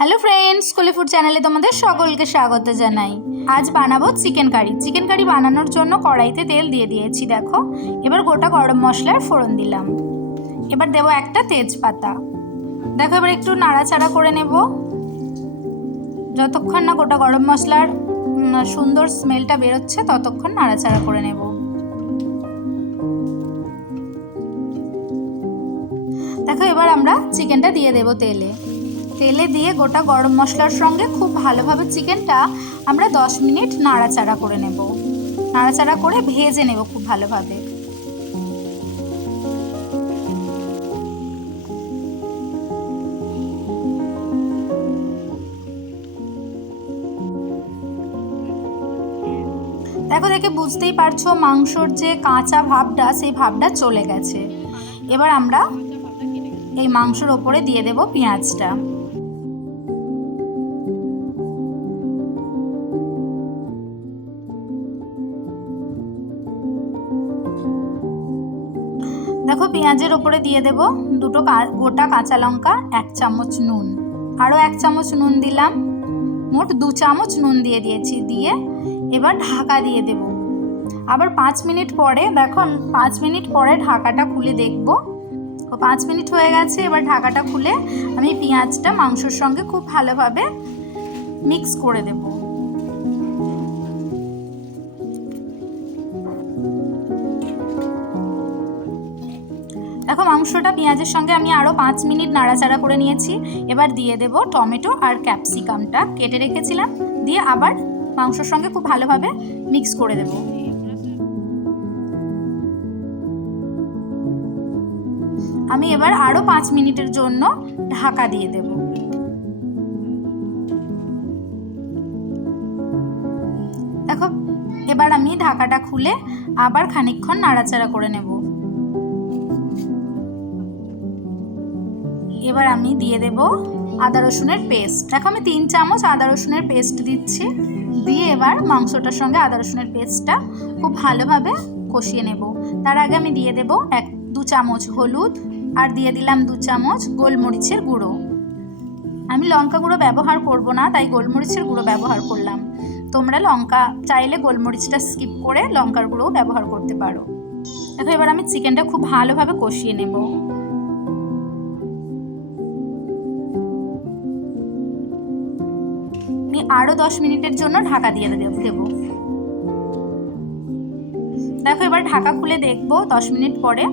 Hello friends, Koli food চ্যানেলে তোমাদের সকলকে স্বাগত জানাই। আজ বানাবো চিকেন কারি। চিকেন কারি বানানোর জন্য কড়াইতে তেল দিয়ে দিয়েছি। দেখো, এবার গোটা গরম মশলার ফোড়ন দিলাম। এবার দেবো একটা তেজপাতা। দেখো, এবার একটু নাড়াচাড়া করে নেব যতক্ষণ না গোটা গরম মশলার সুন্দর স্মেলটা বেরোচ্ছে, ততক্ষণ নাড়াচাড়া করে নেব। দেখো, এবার আমরা চিকেনটা দিয়ে দেবো তেলে দিয়ে গোটা গরম মশলার সঙ্গে খুব ভালোভাবে চিকেনটা আমরা 10 মিনিট নাড়াচাড়া করে নেব। নাড়াচাড়া করে ভেজে নেব খুব ভালোভাবে। দেখো, দেখে বুঝতেই পারছো মাংসর যে কাঁচা ভাবটা, সেই ভাবটা চলে গেছে। এবার আমরা এই মাংসর ওপরে দিয়ে দেব পেঁয়াজটা। দেখো, পেঁয়াজের ওপরে দিয়ে দেব দুটো গোটা কাঁচা লঙ্কা, 1 চামচ নুন, আরও 1 চামচ নুন দিলাম, মোট 2 চামচ নুন দিয়ে দিয়েছি। দিয়ে এবার ঢাকা দিয়ে দেব। আবার 5 মিনিট পরে, দেখো 5 মিনিট পরে ঢাকাটা খুলে দেখব। 5 মিনিট হয়ে গেছে। এবার ঢাকাটা খুলে আমি পেঁয়াজটা মাংসর সঙ্গে খুব ভালোভাবে মিক্স করে দেব। দেখো, মাংসটা পেঁয়াজের সঙ্গে আমি আরও 5 মিনিট নাড়াচাড়া করে নিয়েছি। এবার দিয়ে দেব টমেটো আর ক্যাপসিকামটা কেটে রেখেছিলাম। দিয়ে আবার মাংসর সঙ্গে খুব ভালোভাবে মিক্স করে দেব। আমি এবার আরও 5 মিনিটের জন্য ঢাকা দিয়ে দেব। দেখো, এবার আমি ঢাকাটা খুলে আবার খানিকক্ষণ নাড়াচাড়া করে নেব। এবার আমি দিয়ে দেব আদা রসুনের পেস্ট। দেখো, আমি 3 চামচ আদা রসুনের পেস্ট দিচ্ছি। দিয়ে এবার মাংসটার সঙ্গে আদা রসুনের পেস্টটা খুব ভালোভাবে কষিয়ে নেব। তার আগে আমি দিয়ে দেব 2 চামচ হলুদ, আর দিয়ে দিলাম 2 চামচ গোলমরিচের গুঁড়ো। আমি লঙ্কা গুঁড়ো ব্যবহার করব না, তাই গোলমরিচের গুঁড়ো ব্যবহার করলাম। তোমরা লঙ্কা চাইলে গোলমরিচটা স্কিপ করে লঙ্কার গুঁড়োও ব্যবহার করতে পারো। দেখো, এবার আমি চিকেনটা খুব ভালোভাবে কষিয়ে নেব। আমি আরও 10 মিনিটের জন্য ঢাকা দিয়ে দেব। দেখো, এবার ঢাকা খুলে দেখবো 10 মিনিট পরে।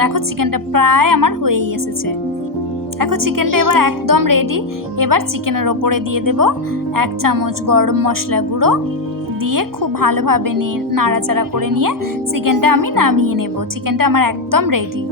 দেখো, চিকেনটা প্রায় আমার হয়েই এসেছে। দেখো, চিকেনটা এবার একদম রেডি। এবার চিকেনের ওপরে দিয়ে দেব 1 চামচ গরম মশলা গুঁড়ো। দিয়ে খুব ভালোভাবে নাড়াচাড়া করে নিয়ে চিকেনটা আমি নামিয়ে নেব। চিকেনটা আমার একদম রেডি।